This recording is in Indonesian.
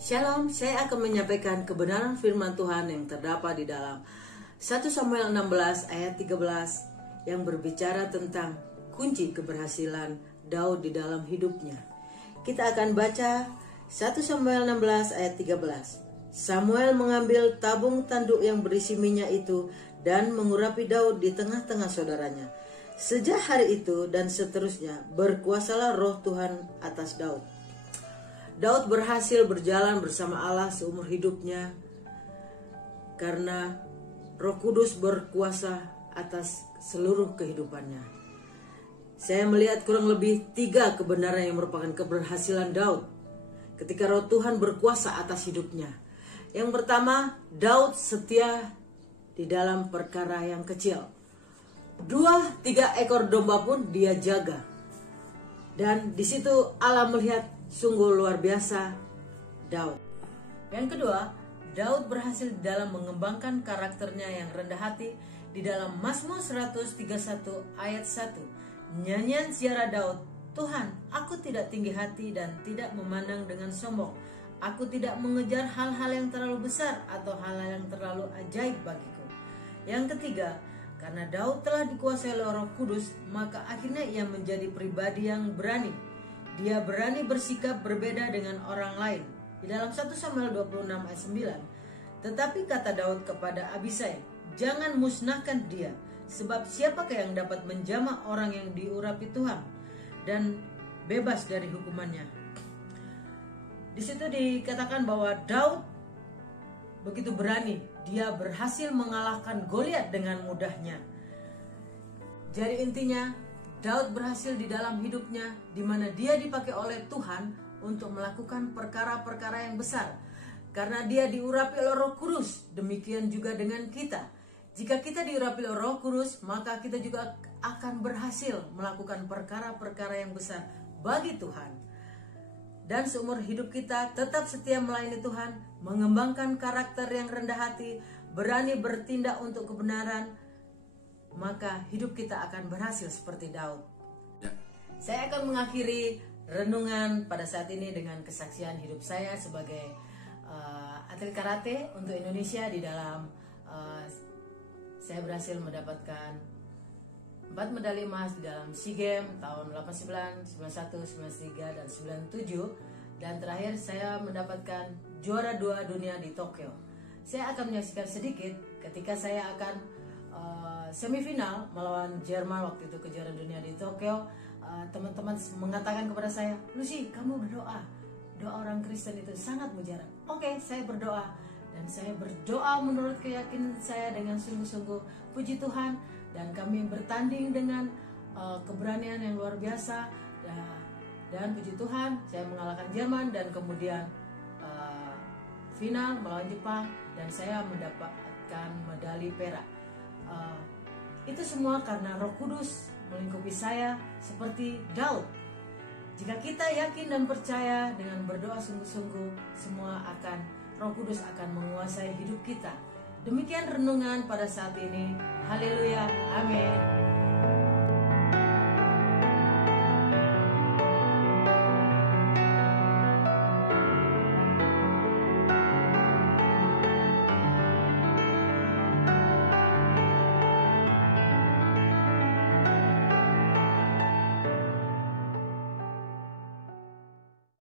Shalom, saya akan menyampaikan kebenaran firman Tuhan yang terdapat di dalam 1 Samuel 16 ayat 13 yang berbicara tentang kunci keberhasilan Daud di dalam hidupnya. Kita akan baca 1 Samuel 16 ayat 13. Samuel mengambil tabung tanduk yang berisi minyak itu dan mengurapi Daud di tengah-tengah saudaranya. Sejak hari itu dan seterusnya berkuasalah roh Tuhan atas Daud. Daud berhasil berjalan bersama Allah seumur hidupnya karena Roh Kudus berkuasa atas seluruh kehidupannya. Saya melihat kurang lebih 3 kebenaran yang merupakan keberhasilan Daud ketika Roh Tuhan berkuasa atas hidupnya. Yang pertama, Daud setia di dalam perkara yang kecil. 2-3 ekor domba pun dia jaga. Dan di situ Allah melihat sungguh luar biasa Daud. Yang kedua, Daud berhasil dalam mengembangkan karakternya yang rendah hati di dalam Mazmur 131 ayat 1. Nyanyian ziarah Daud, Tuhan, aku tidak tinggi hati dan tidak memandang dengan sombong. Aku tidak mengejar hal-hal yang terlalu besar atau hal-hal yang terlalu ajaib bagiku. Yang ketiga, karena Daud telah dikuasai oleh Roh Kudus, maka akhirnya ia menjadi pribadi yang berani. Dia berani bersikap berbeda dengan orang lain. Di dalam 1 Samuel 26 ayat 9. Tetapi kata Daud kepada Abisai, jangan musnahkan dia, sebab siapakah yang dapat menjamah orang yang diurapi Tuhan dan bebas dari hukumannya. Di situ dikatakan bahwa Daud begitu berani. Dia berhasil mengalahkan Goliat dengan mudahnya. Jadi intinya, Daud berhasil di dalam hidupnya di mana dia dipakai oleh Tuhan untuk melakukan perkara-perkara yang besar. Karena dia diurapi oleh Roh Kudus, demikian juga dengan kita. Jika kita diurapi oleh Roh Kudus, maka kita juga akan berhasil melakukan perkara-perkara yang besar bagi Tuhan. Dan seumur hidup kita tetap setia melayani Tuhan, mengembangkan karakter yang rendah hati, berani bertindak untuk kebenaran, maka hidup kita akan berhasil seperti Daud. Saya akan mengakhiri renungan pada saat ini dengan kesaksian hidup saya sebagai atlet karate untuk Indonesia. Di dalam saya berhasil mendapatkan 4 medali emas di dalam SEA Games tahun 89, 91, 93 dan 97, dan terakhir saya mendapatkan juara 2 dunia di Tokyo. Saya akan menyaksikan sedikit ketika saya akan semifinal melawan Jerman waktu itu kejuaraan dunia di Tokyo. Teman-teman mengatakan kepada saya, Lucy, kamu berdoa. Doa orang Kristen itu sangat mujarab. Oke, saya berdoa. Dan saya berdoa menurut keyakinan saya dengan sungguh-sungguh. Puji Tuhan. Dan kami bertanding dengan keberanian yang luar biasa. Dan puji Tuhan, saya mengalahkan Jerman. Dan kemudian final melawan Jepang. Dan saya mendapatkan medali perak. Itu semua karena Roh Kudus melingkupi saya seperti Daud. Jika kita yakin dan percaya dengan berdoa sungguh-sungguh, Roh Kudus akan menguasai hidup kita. Demikian renungan pada saat ini. Haleluya, amin.